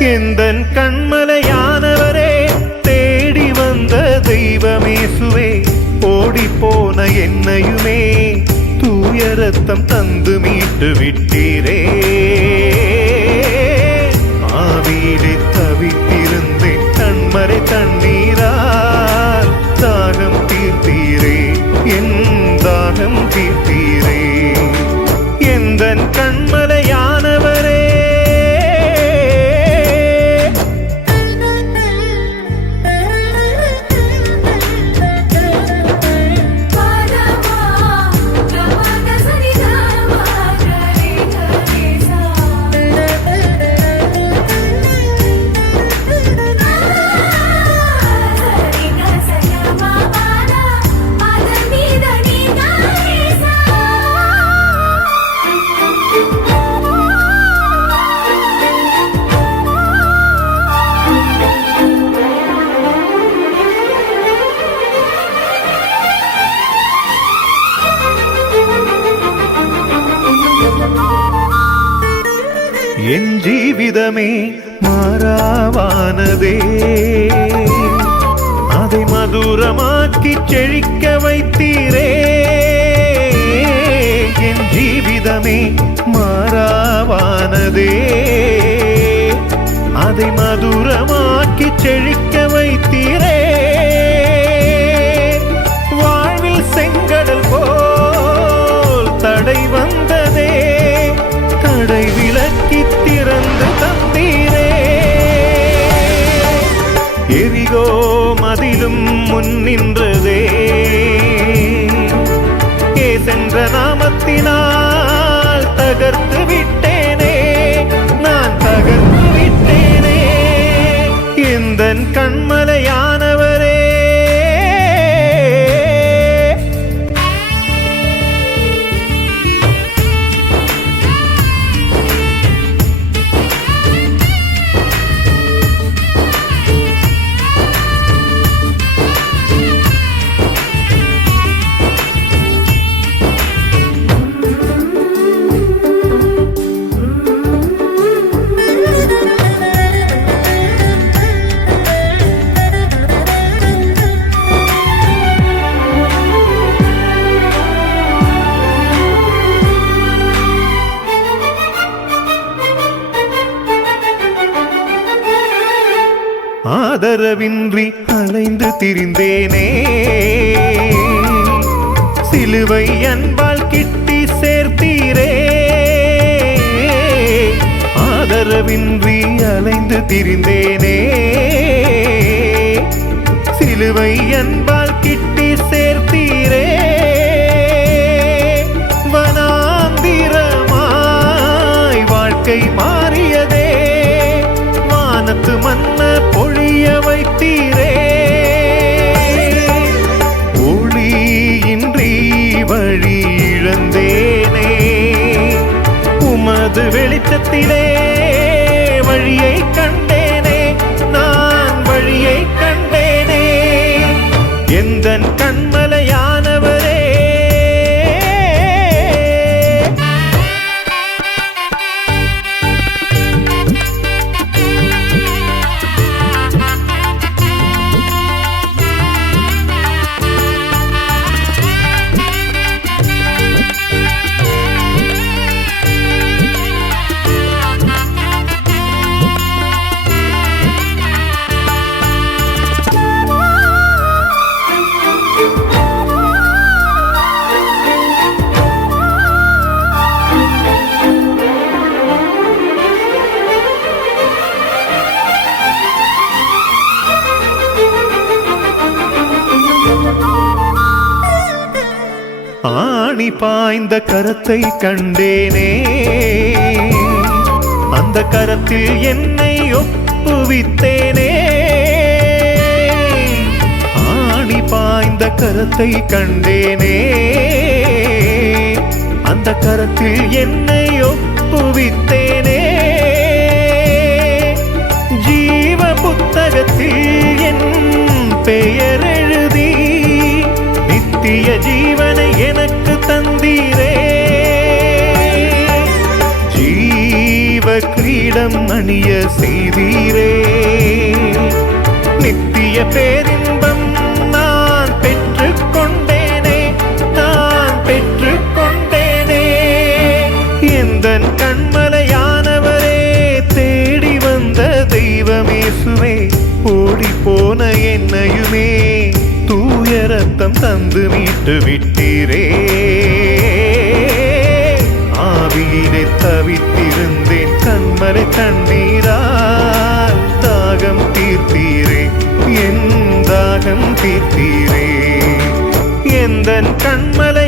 எந்தன் கண்மலையானவரே தேடி வந்த தெய்வமேசுவே ஓடி போன என்னையுமே தூய ரத்தம் தந்து மீட்டு விட்டீரே. ஆவீடு தவித்தீர் விதமே மாறாவானதே. அதை மதுரமாக்கி செழிக்க வைத்தீரே. என் ஜீவிதமே மாறாவானதே. அதை மதுரமாக்கி செழிக்க வைத்தீரே. முன் நின்றதே. ஏ சென்ற நாமத்தினால் தகர்த்து ஆதரவின்றி அலைந்து திரிந்தேனே. சிலுவை அன்பால் கிட்டி சேர்த்தீரே. ஆதரவின்றி அலைந்து திரிந்தேனே. சிலுவை அன்பால் பொழிய வைத்தீரே. ஒளியின்றி வழி இழந்தேனே. உமது வெளிச்சத்திலே வழியை கண்டேனே. நான் வழியை கண்டேனே. எந்த ஆணி பாய்ந்த கரத்தை கண்டேனே. அந்த கரத்தில் என்னை ஒப்புவித்தேனே. ஆணி பாய்ந்த கரத்தை கண்டேனே. அந்த கரத்தில் என்னை ஒப்புவித்தேனே. ஜீவ புத்தகத்தில் என் பெயர் எழுதி நித்திய ஜீ கிரீடம் அணிய செய்தீரே நித்திய பேரின்பம் நான் பெற்றுக் கொண்டேனே நான் பெற்றுக் கொண்டேனே எந்தன் கண்மலையானவரே தேடி வந்த தெய்வமேசுவே ஓடி போன என்னையுமே தூய ரத்தம் தந்து மீட்டு விட்டீரே. ஆவியிலே தவித்திருந்தேன் தாமரை தண்ணீரால் தாகம் தீர்த்தீரே. என் தாகம் தீர்த்தீரே. எந்த கண்மலை